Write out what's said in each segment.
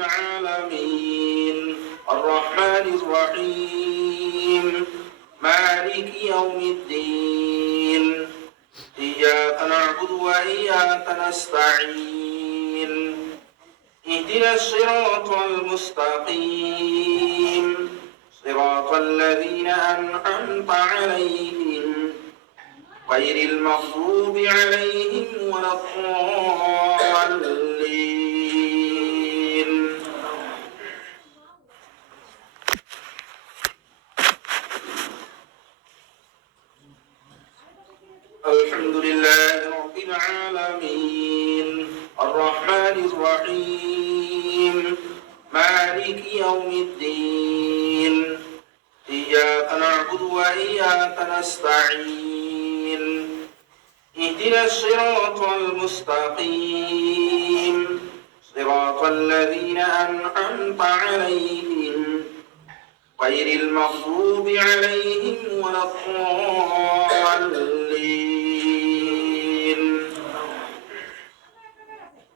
العالمين الرحمن الرحيم مالك يوم الدين إياك نعبد وإياك نستعين اهدنا الصراط المستقيم صراط الذين أنعمت عليهم غير المغضوب عليهم ولا الضالين. الحمد لله رب العالمين الرحمن الرحيم مالك يوم الدين إياك نعبد وإياك نستعين اهدنا الصراط المستقيم صراط الذين أنعمت عليهم غير المغضوب عليهم ولا الضالين.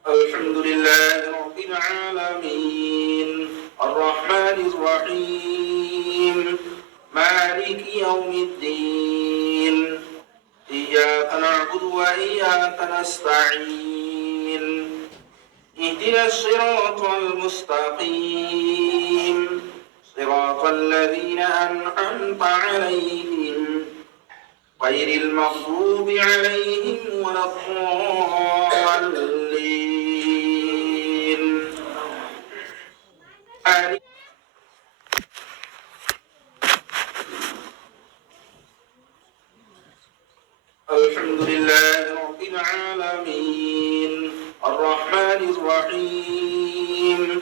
الحمد لله رب العالمين الرحمن الرحيم مالك يوم الدين إياك نعبد وإياك نستعين اهدنا الصراط المستقيم صراط الذين أنعمت عليهم غير المغضوب عليهم ولا الضالين. الحمد لله رب العالمين الرحمن الرحيم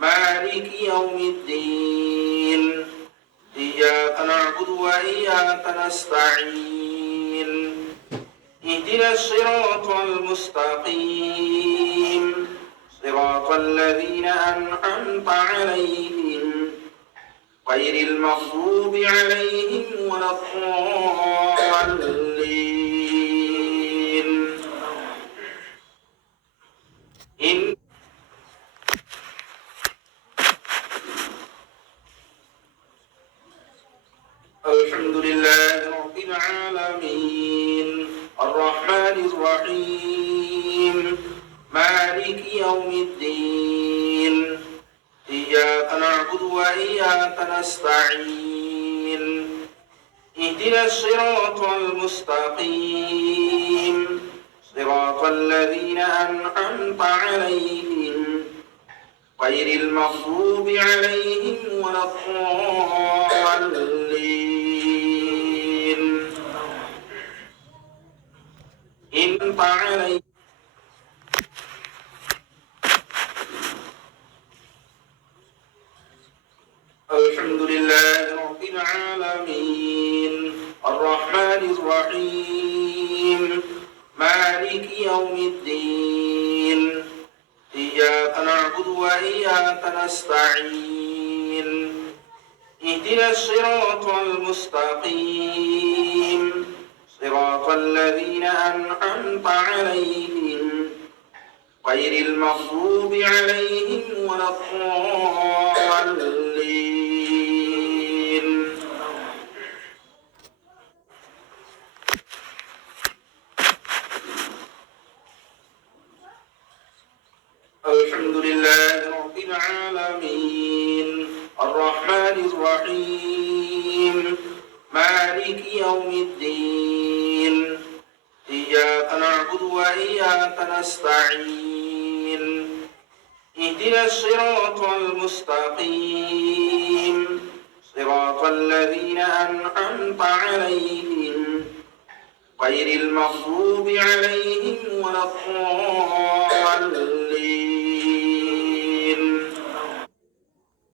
مالك يوم الدين إياك نعبد وإياك نستعين اهدنا الصراط المستقيم صراط الذين أنعمت عليهم غير المغضوب عليهم ولا الضالين. الحمد لله رب العالمين الرحمن الرحيم مالك يوم الدين إياك نعبد وإياك نستعين اهدنا الصراط المستقيم صراط الذين أنعمت عليهم غير المغضوب عليهم ولا الضالين. الحمد لله رب العالمين الرحمن الرحيم مالك يوم الدين إياك نعبد وإياك نستعين اهدنا الصراط المستقيم صراط الذين أنعمت عليهم غير المغضوب عليهم ولا الضالين. الحمد لله رب العالمين الرحمن الرحيم مالك يوم الدين إياك نعبد وإياك نستعين اهدنا الصراط المستقيم صراط الذين أنعمت عليهم غير المغضوب عليهم ولا الضالين.